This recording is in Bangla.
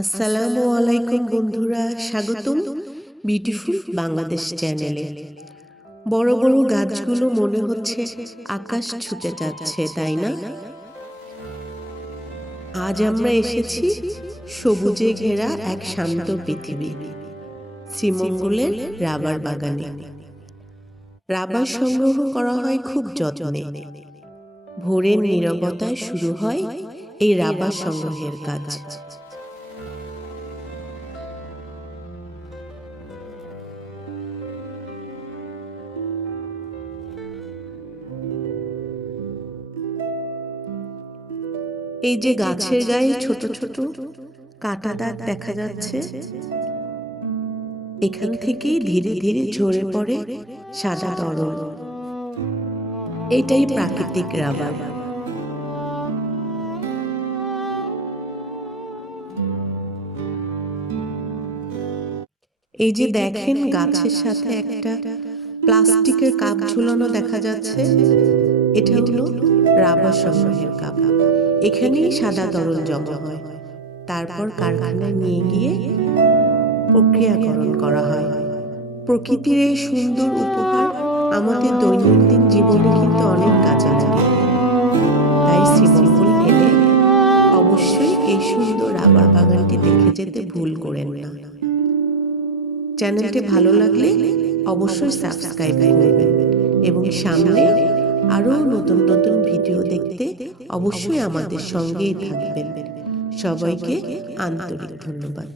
আসসালামু আলাইকুম বন্ধুরা, স্বাগতম বিউটিফুল বাংলাদেশ চ্যানেলে। বড় বড় গাছগুলো মনে হচ্ছে আকাশ ছুতে যাচ্ছে, তাই না? আজ আমরা এসেছি সবুজে ঘেরা এক শান্ত পৃথিবী, শ্রীমঙ্গলের রাবার বাগানে। রাবার সংগ্রহ করা হয় খুব যত্নে। ভোরের নীরবতায় শুরু হয় এই রাবার সংগ্রহের কাজ। এই যে গাছের গায়ে ছোট ছোট কাটা দাগ দেখা যাচ্ছে, এখান থেকেই ধীরে ধীরে ঝরে পড়ে সাদা তরল। এটাই প্রাকৃতিক রাবার। এই যে দেখেন, গাছের সাথে একটা প্লাস্টিকের কাপ ঝুলানো দেখা যাচ্ছে, এটা হলো রাবার সংগ্রহের কাপ। এখানেই সাদা তরল জমা হয়, তারপর কারখানায় নিয়ে গিয়ে প্রক্রিয়াকরণ করা হয়। প্রকৃতির এই সুন্দর উপহার আমাদের দৈনন্দিন জীবনে কিন্তু অনেক কাজে লাগে। তাই শ্রীমঙ্গল এলে অবশ্যই এই সুন্দর রাবার বাগানটি দেখে যেতে ভুল করেন না। চ্যানেলটি ভালো লাগলে অবশ্যই সাবস্ক্রাইব করবেন এবং সামনে আরো নতুন নতুন ভিডিও দেখতে অবশ্যই আমাদের সঙ্গেই থাকবেন। সবাইকে আন্তরিক ধন্যবাদ।